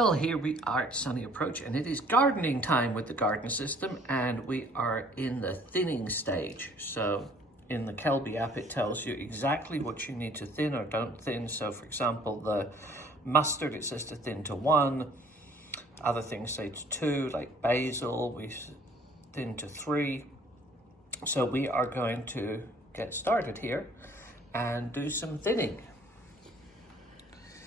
Well, here we are at Sunny Approach, and it is gardening time with the Gardyn system, and we are in the thinning stage. So in the Kelby app, it tells you exactly what you need to thin or don't thin. So for example, the mustard, it says to thin to 1. Other things say to 2, like basil, we thin to 3. So we are going to get started here and do some thinning.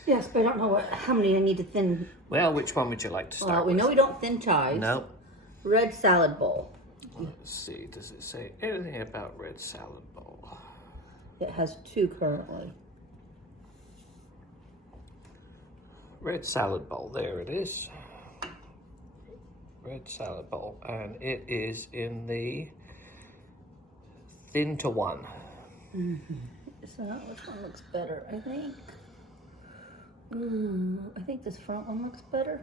Yes, but I don't know how many I need to thin. Well, which one would you like to start We with? know we don't thin chives. No. Red salad bowl. Let's see, does it say anything about red salad bowl? It has 2 currently. Red salad bowl, there it is. Red salad bowl, and it is in the thin to 1. So which one looks better? I think this front one looks better.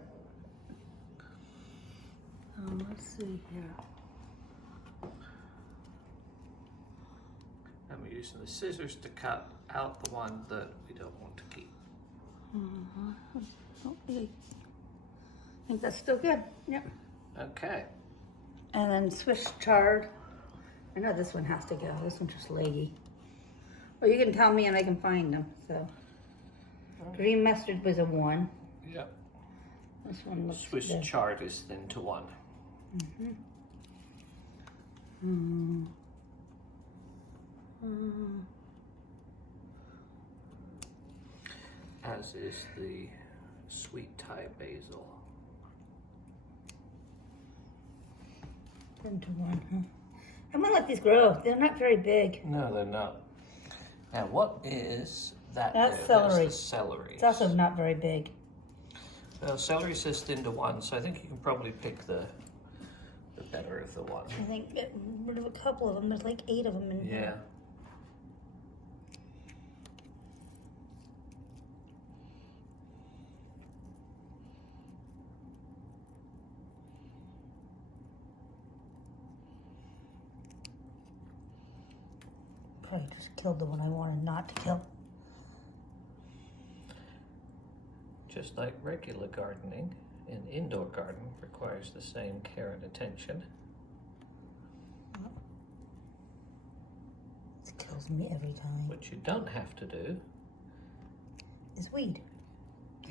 Let's see here. And we're using the scissors to cut out the one that we don't want to keep. I think that's still good. Yep. Okay. And then Swiss chard. I know this one has to go. This one's just leggy. Well, you can tell me and I can find them. So green mustard was a 1. Yep. This one looks Swiss good. chard is thin to 1. As is the sweet Thai basil. Thin to 1, huh? I'm gonna let these grow. They're not very big. No, they're not. Now, what is that? That's there? celery. That's the celery. It's also not very big. Well, celery says thin to 1, so I think you can probably pick the better of the one. I think get rid of a couple of them. There's like 8 of them in Yeah. here. Probably just killed the one I wanted not to kill. Just like regular gardening, an indoor garden requires the same care and attention. This kills me every time. What you don't have to do. Is weed.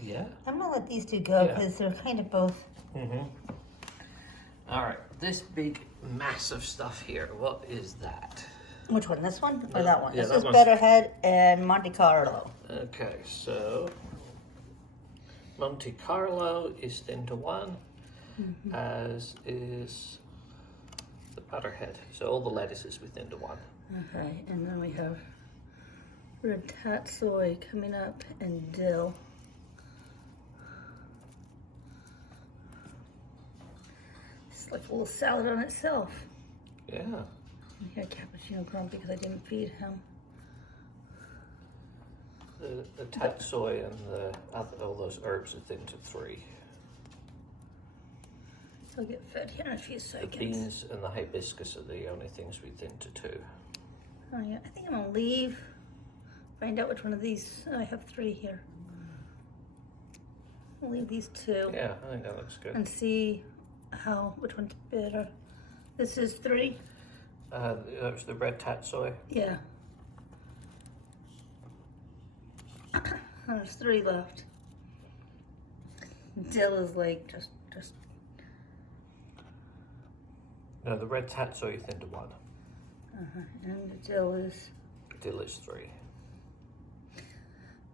Yeah. I'm gonna let these 2 go Yeah. because they're kind of both. All right, this big mass of stuff here, what is that? Which one? This one or that one? Yeah, This that is one's- Betterhead and Monte Carlo. Okay, so Monte Carlo is thin to 1, as is the Butterhead. So all the lettuces within to 1. Okay, and then we have red tatsoi coming up and dill. It's like a little salad on itself. Yeah. And here, cappuccino grumpy because I didn't feed him. The tatsoi and all those herbs are thin to 3. He'll get fed here in a few The seconds. beans and the hibiscus are the only things we thin to 2. Oh yeah, I think I'm gonna leave. Find out which one of these. I have 3 here. I'll leave these 2. Yeah, I think that looks good. And see which one's better. This is 3. That was the red tatsoi. Yeah. There's 3 left. Dill is like just. No, the red tatsoi you thin to 1. And the dill is. Dill is 3.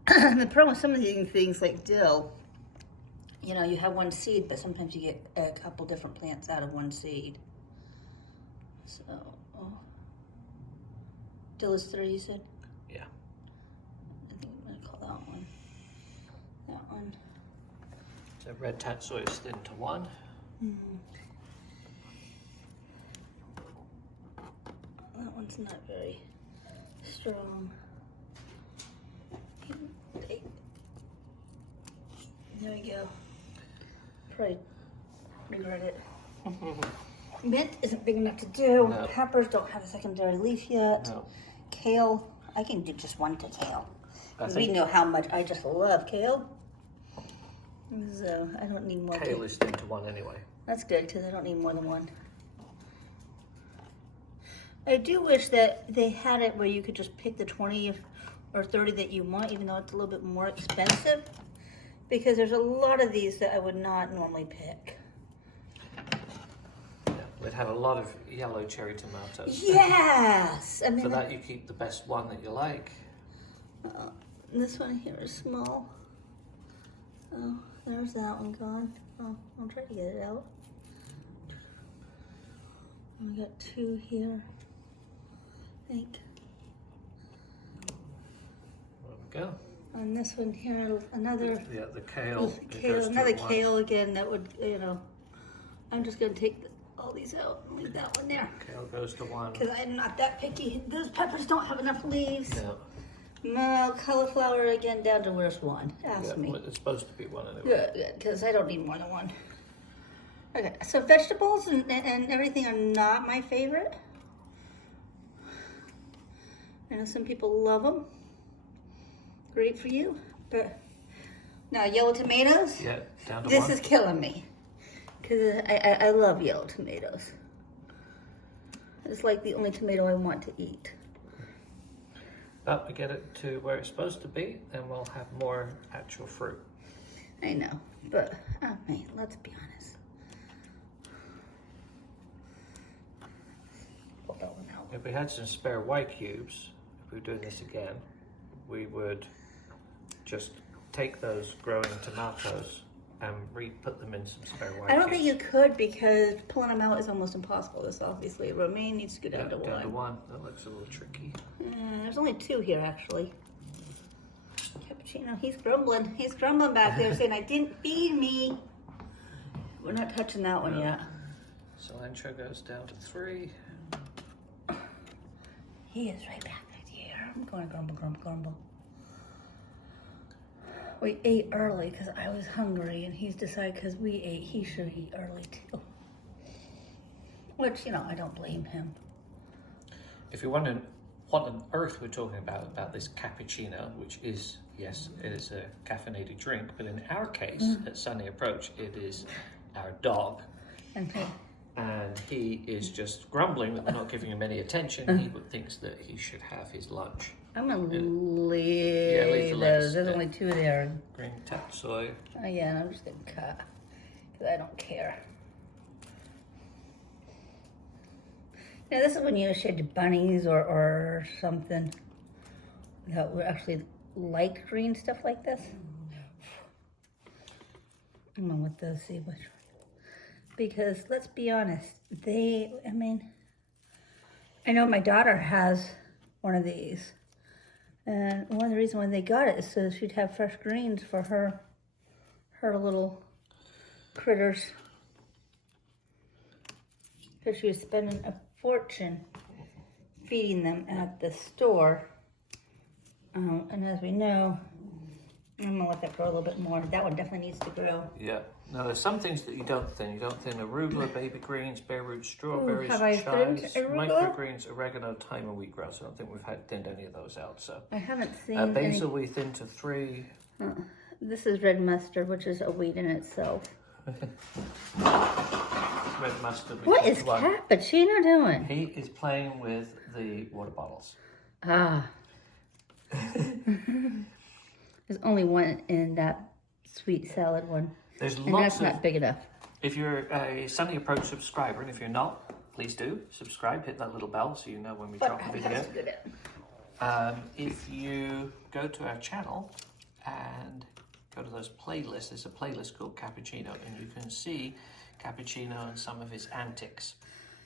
The problem with some of these things like dill, you know, you have 1 seed, but sometimes you get a couple different plants out of 1 seed. So, dill is 3, you said? Yeah. I think I'm gonna call that one. That one. So red tatsoi is thin to 1. That one's not very strong. There we go. Probably regret it. Mint isn't big enough to do. No. Peppers don't have a secondary leaf yet. No. Kale, I can do just 1 to kale. I We think- know how much I just love kale. So I don't need more. Kale is thinned to 1 anyway. That's good because I don't need more than one. I do wish that they had it where you could just pick the 20 or 30 that you want, even though it's a little bit more expensive. Because there's a lot of these that I would not normally pick. Yeah, we'd have a lot of yellow cherry tomatoes. Yes! I mean, so that you keep the best one that you like. This one here is small. Oh, there's that one gone. Oh, I'll try to get it out. We got 2 here. I think. There we go. And this one here, another. Yeah, the kale. Another kale again. That would, you know. I'm just gonna take all these out and leave that one there. Kale goes to 1. Because I'm not that picky. Those peppers don't have enough leaves. No. No, cauliflower again down to where's 1? Ask me. Well, it's supposed to be 1 anyway. Good, because I don't need more than 1. Okay, so vegetables and everything are not my favorite. I know some people love them. Great for you, but now yellow tomatoes. Yeah, down to 1. This is killing me because I love yellow tomatoes. It's like the only tomato I want to eat. But we get it to where it's supposed to be, then we'll have more actual fruit. I know, but oh man, let's be honest. Pull that one out. If we had some spare white cubes, if we were doing this again, we would just take those growing tomatoes and re-put them in some spare white I don't cubes. think you could because pulling them out is almost impossible. This obviously romaine needs to go down to 1. Down to 1. That looks a little tricky. There's only 2 here actually. Cappuccino, he's grumbling. He's grumbling back there saying, I didn't feed me. We're not touching that one yet. Cilantro goes down to 3. He is right back here. I'm going to grumble, grumble, grumble. We ate early because I was hungry, and he's decided because we ate, he should eat early too. Which, you know, I don't blame him. If you're wondering what on earth we're talking about this cappuccino, which is, yes, it is a caffeinated drink, but in our case, at Sunny Approach, it is our dog. Okay. And he is just grumbling that we're not giving him any attention. He thinks that he should have his lunch. I'm going to leave the those. legs There's only 2 there. Green tatsoi. Oh, yeah, and I'm just going to cut because I don't care. Now, this is when you shed bunnies or something that would actually like green stuff like this. I'm going with those, see which one. Because let's be honest, I know my daughter has one of these. And one of the reasons why they got it is so she'd have fresh greens for her little critters. Because she was spending a fortune feeding them at the store. And as we know, I'm gonna let that grow a little bit more. That one definitely needs to grow. Yeah. Now there's some things that you don't thin. You don't thin arugula, baby greens, bare roots, strawberries, have I thinned chives, arugula? microgreens, oregano, thyme, and wheatgrass. I don't think we've thinned any of those out. So I haven't seen basil we thin to 3. This is red mustard, which is a wheat in itself. Red mustard. What is Cappuccino doing? He is playing with the water bottles. Ah. There's only one in that sweet salad one. There's And lots that's not big enough. If you're a Sunny Approach subscriber, and if you're not, please do subscribe. Hit that little bell so you know when we drop a video. If you go to our channel and go to those playlists, there's a playlist called Cappuccino, and you can see Cappuccino and some of his antics.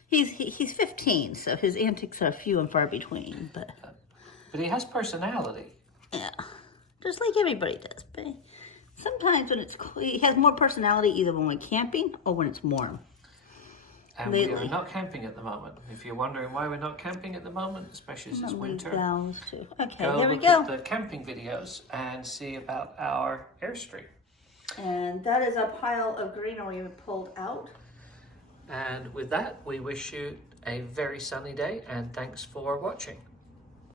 He's 15, so his antics are few and far between. But he has personality. yeah, just like everybody does. But sometimes when he has more personality either when we're camping or when it's warm. And we are not camping at the moment. If you're wondering why we're not camping at the moment, especially as it's winter, okay, there we go. Look at the camping videos and see about our Airstream. And that is a pile of greenery we pulled out. And with that, we wish you a very sunny day, and thanks for watching.